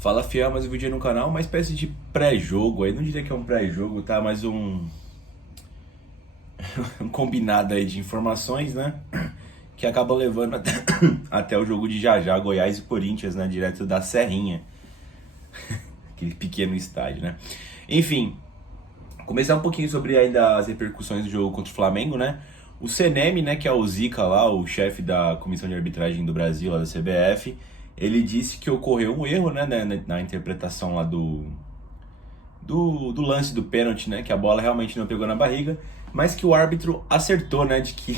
Fala fiel, mais um vídeo aí no canal, uma espécie de pré-jogo aí, não diria que é um pré-jogo, tá? Mas um combinado aí de informações, né? Que acaba levando até o jogo de já já, Goiás e Corinthians, né? Direto da Serrinha, aquele pequeno estádio, né? Enfim, começar um pouquinho sobre ainda as repercussões do jogo contra o Flamengo, né? O CNM, né, que é o Zica lá, o chefe da Comissão de Arbitragem do Brasil, lá da CBF, ele disse que ocorreu um erro, né, na interpretação lá do lance do pênalti, né? Que a bola realmente não pegou na barriga, mas que o árbitro acertou, né? De que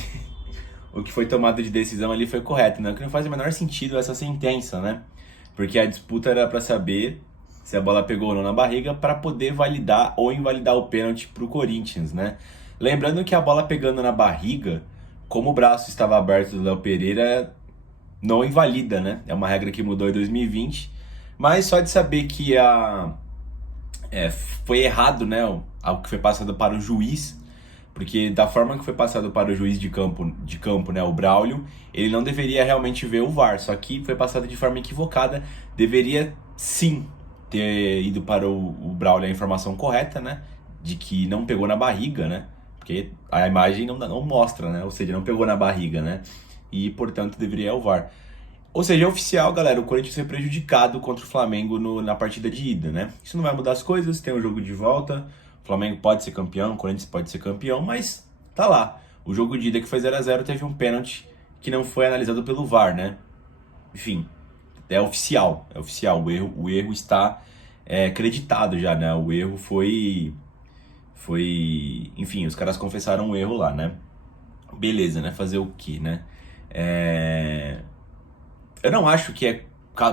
o que foi tomado de decisão ali foi correto, né? O que não faz o menor sentido essa sentença, né? Porque a disputa era para saber se a bola pegou ou não na barriga para poder validar ou invalidar o pênalti pro Corinthians, né? Lembrando que a bola pegando na barriga, como o braço estava aberto do Léo Pereira, não invalida, né? É uma regra que mudou em 2020, mas só de saber que foi errado, né, algo que foi passado para o juiz, porque da forma que foi passado para o juiz de campo, né, o Braulio, ele não deveria realmente ver o VAR, só que foi passado de forma equivocada, deveria sim ter ido para o Braulio a informação correta, né, de que não pegou na barriga, né, porque a imagem não mostra, né, ou seja, não pegou na barriga, né, e portanto deveria ir ao VAR. Ou seja, é oficial, galera, o Corinthians foi prejudicado contra o Flamengo na partida de ida, né? Isso não vai mudar as coisas, tem o jogo de volta, o Flamengo pode ser campeão, o Corinthians pode ser campeão, mas tá lá. O jogo de ida que foi 0-0 teve um pênalti que não foi analisado pelo VAR, né? Enfim, é oficial, o erro está acreditado já, né? O erro enfim, os caras confessaram o erro lá, né? Beleza, né? Fazer o quê, né? Eu não acho que é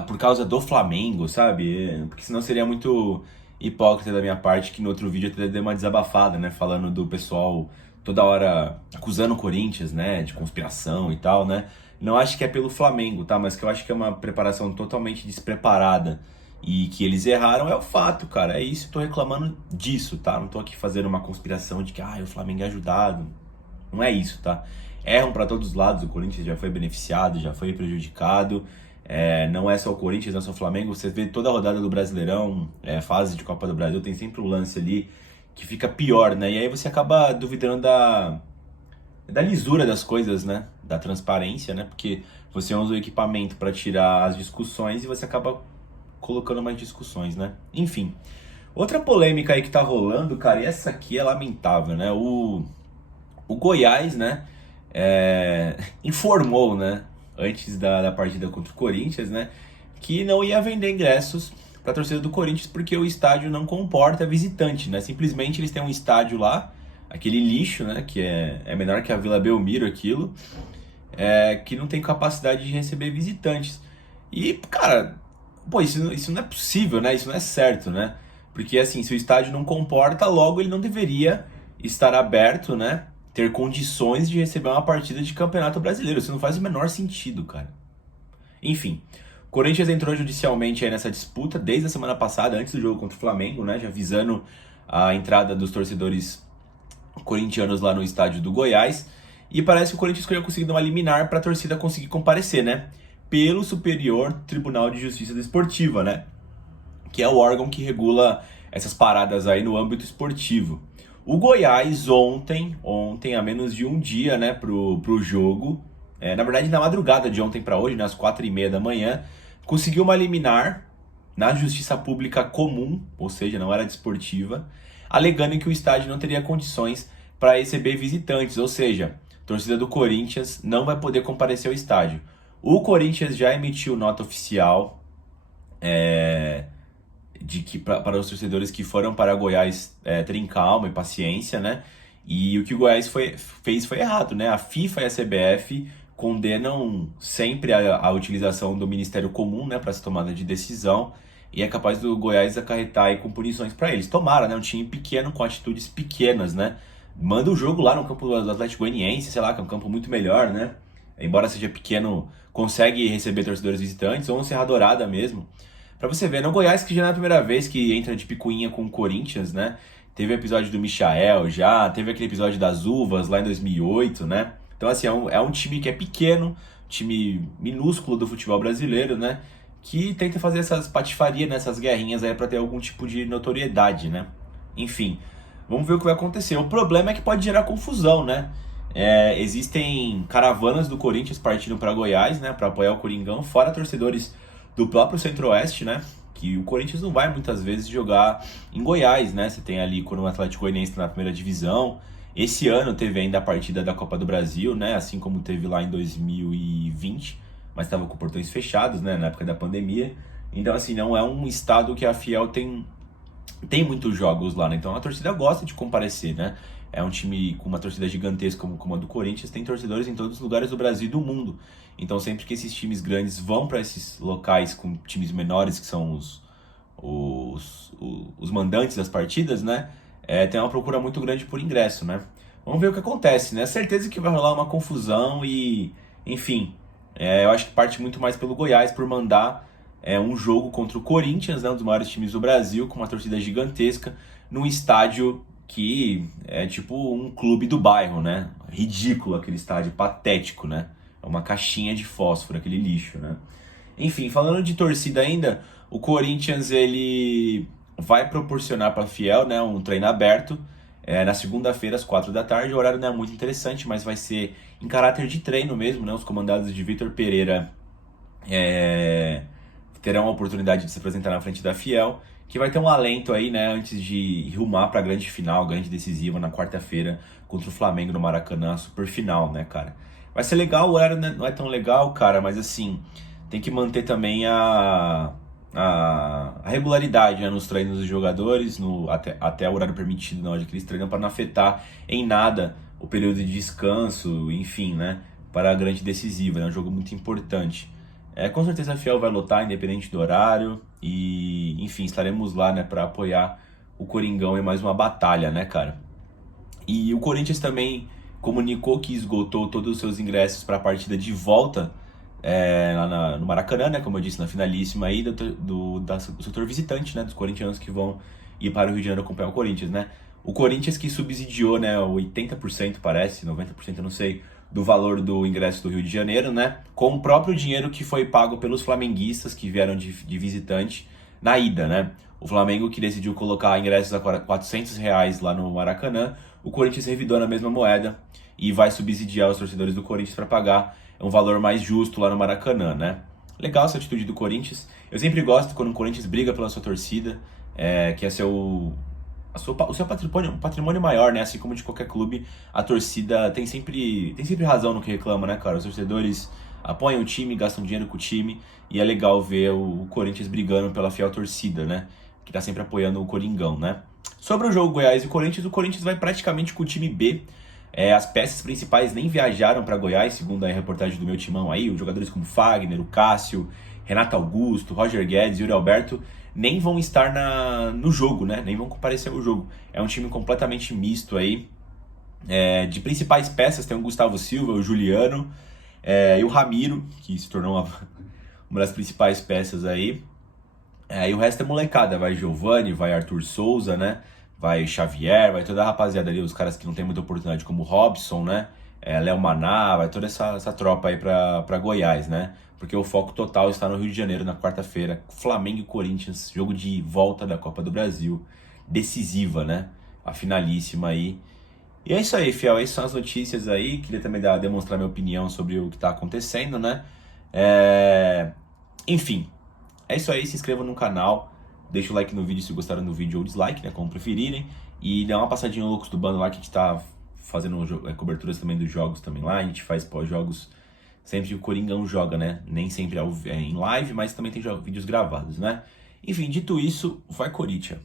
por causa do Flamengo, sabe? Porque senão seria muito hipócrita da minha parte que no outro vídeo eu até dei uma desabafada, né? Falando do pessoal toda hora acusando o Corinthians, né? De conspiração e tal, né? Não acho que é pelo Flamengo, tá? Mas que eu acho que é uma preparação totalmente despreparada e que eles erraram é o fato, cara. É isso, eu tô reclamando disso, tá? Não tô aqui fazendo uma conspiração de que o Flamengo é ajudado. Não é isso, tá? Erram para todos os lados, o Corinthians já foi beneficiado, já foi prejudicado. Não é só o Corinthians, não é só o Flamengo. Você vê toda a rodada do Brasileirão, fase de Copa do Brasil, tem sempre um lance ali que fica pior, né? E aí você acaba duvidando da lisura das coisas, né? Da transparência, né? Porque você usa o equipamento para tirar as discussões e você acaba colocando mais discussões, né? Enfim. Outra polêmica aí que tá rolando, cara, e essa aqui é lamentável, né? O Goiás, né, informou, né, antes da partida contra o Corinthians, né, que não ia vender ingressos para a torcida do Corinthians porque o estádio não comporta visitante, né? Simplesmente eles têm um estádio lá, aquele lixo, né, que é menor que a Vila Belmiro, aquilo, que não tem capacidade de receber visitantes. E, cara, pô, isso não é possível, né? Isso não é certo, né? Porque, assim, se o estádio não comporta, logo ele não deveria estar aberto, né? Ter condições de receber uma partida de Campeonato Brasileiro. Isso não faz o menor sentido, cara. Enfim, o Corinthians entrou judicialmente aí nessa disputa desde a semana passada, antes do jogo contra o Flamengo, né? Já visando a entrada dos torcedores corintianos lá no estádio do Goiás. E parece que o Corinthians tinha conseguido uma liminar para a torcida conseguir comparecer, né? Pelo Superior Tribunal de Justiça Desportiva, né? Que é o órgão que regula essas paradas aí no âmbito esportivo. O Goiás ontem, há menos de um dia, né, pro jogo, na verdade na madrugada de ontem para hoje, né, às 4h30 da manhã, conseguiu uma liminar na Justiça Pública Comum, ou seja, não era desportiva, alegando que o estádio não teria condições para receber visitantes, ou seja, a torcida do Corinthians não vai poder comparecer ao estádio. O Corinthians já emitiu nota oficial de que para os torcedores que foram para Goiás terem calma e paciência, né? E o que o Goiás fez foi errado, né? A FIFA e a CBF condenam sempre a utilização do Ministério Comum, né, para essa tomada de decisão, e é capaz do Goiás acarretar aí com punições para eles. Tomara, né? Um time pequeno com atitudes pequenas, né? Manda o jogo lá no campo do Atlético Goianiense, sei lá, que é um campo muito melhor, né? Embora seja pequeno, consegue receber torcedores visitantes, ou um Serra Dourada mesmo. Pra você ver, no Goiás, que já não é a primeira vez que entra de picuinha com o Corinthians, né? Teve o episódio do Michael já, teve aquele episódio das uvas lá em 2008, né? Então, assim, é um time que é pequeno, time minúsculo do futebol brasileiro, né? que tenta fazer essas patifarias, nessas guerrinhas aí para ter algum tipo de notoriedade, né? Enfim, vamos ver o que vai acontecer. O problema é que pode gerar confusão, né? Existem caravanas do Corinthians partindo para Goiás, né, para apoiar o Coringão, fora torcedores do próprio Centro-Oeste, né? Que o Corinthians não vai muitas vezes jogar em Goiás, né? Você tem ali quando o Atlético Goianiense está na primeira divisão. Esse ano teve ainda a partida da Copa do Brasil, né? Assim como teve lá em 2020, mas estava com portões fechados, né? Na época da pandemia. Então, assim, não é um estado que a Fiel tem muitos jogos lá, né? Então a torcida gosta de comparecer, né? É um time com uma torcida gigantesca como a do Corinthians, tem torcedores em todos os lugares do Brasil e do mundo. Então sempre que esses times grandes vão para esses locais com times menores, que são os mandantes das partidas, né? Tem uma procura muito grande por ingresso, né? Vamos ver o que acontece, né? Certeza que vai rolar uma confusão e, enfim, eu acho que parte muito mais pelo Goiás por mandar um jogo contra o Corinthians, né, um dos maiores times do Brasil, com uma torcida gigantesca, num estádio que é tipo um clube do bairro, né? Ridículo aquele estádio, patético, né? É uma caixinha de fósforo, aquele lixo, né? Enfim, falando de torcida ainda, o Corinthians ele vai proporcionar para a Fiel, né, um treino aberto na segunda-feira às 4 da tarde. O horário não é muito interessante, mas vai ser em caráter de treino mesmo, né? Os comandados de Vitor Pereira terão a oportunidade de se apresentar na frente da Fiel, que vai ter um alento aí, né, antes de rumar para a grande final, grande decisiva na quarta-feira contra o Flamengo no Maracanã, a super final, né, cara? Vai ser legal, o horário não é tão legal, cara, mas assim, tem que manter também a regularidade, né, nos treinos dos jogadores, até o horário permitido na hora que eles treinam, para não afetar em nada o período de descanso, enfim, né, para a grande decisiva, né, um jogo muito importante. Com certeza a Fiel vai lotar, independente do horário, e enfim, estaremos lá, né, para apoiar o Coringão em mais uma batalha, né, cara? E o Corinthians também comunicou que esgotou todos os seus ingressos para a partida de volta lá no Maracanã, né, como eu disse, na finalíssima aí do setor visitante, né, dos corintianos que vão ir para o Rio de Janeiro acompanhar o Corinthians, né? O Corinthians que subsidiou, né, 80% parece, 90%, eu não sei, do valor do ingresso do Rio de Janeiro, né, com o próprio dinheiro que foi pago pelos flamenguistas que vieram de visitante na ida, né? O Flamengo que decidiu colocar ingressos a R$ 400 lá no Maracanã, o Corinthians revidou na mesma moeda e vai subsidiar os torcedores do Corinthians para pagar um valor mais justo lá no Maracanã, né? Legal essa atitude do Corinthians. Eu sempre gosto quando o Corinthians briga pela sua torcida, que é o seu patrimônio maior, né? Assim como de qualquer clube, a torcida tem sempre razão no que reclama, né, cara? Os torcedores apoiam o time, gastam dinheiro com o time, e é legal ver o Corinthians brigando pela fiel torcida, né? Que tá sempre apoiando o Coringão, né? Sobre o jogo Goiás e o Corinthians vai praticamente com o time B. As peças principais nem viajaram para Goiás, segundo a reportagem do meu timão aí. Os jogadores como Fagner, o Cássio, Renato Augusto, Roger Guedes, Yuri Alberto nem vão estar no jogo, né? Nem vão comparecer ao jogo. É um time completamente misto aí. De principais peças tem o Gustavo Silva, o Juliano e o Ramiro, que se tornou uma das principais peças aí. E o resto é molecada, vai Giovani, vai Arthur Souza, né? Vai Xavier, vai toda a rapaziada ali, os caras que não tem muita oportunidade, como o Robson, né? Léo Maná, vai toda essa tropa aí pra Goiás, né? Porque o foco total está no Rio de Janeiro na quarta-feira, Flamengo e Corinthians, jogo de volta da Copa do Brasil, decisiva, né? A finalíssima aí. E é isso aí, fiel, essas são as notícias aí, queria também demonstrar minha opinião sobre o que tá acontecendo, né? Enfim, é isso aí, se inscrevam no canal, deixa o like no vídeo se gostaram do vídeo ou dislike, né, como preferirem, e dá uma passadinha no Loucos do Bando lá que a gente tá fazendo coberturas também dos jogos também lá, a gente faz pós-jogos sempre que o Coringão joga, né, nem sempre em live, mas também tem vídeos gravados, né. Enfim, dito isso, vai Corinthians!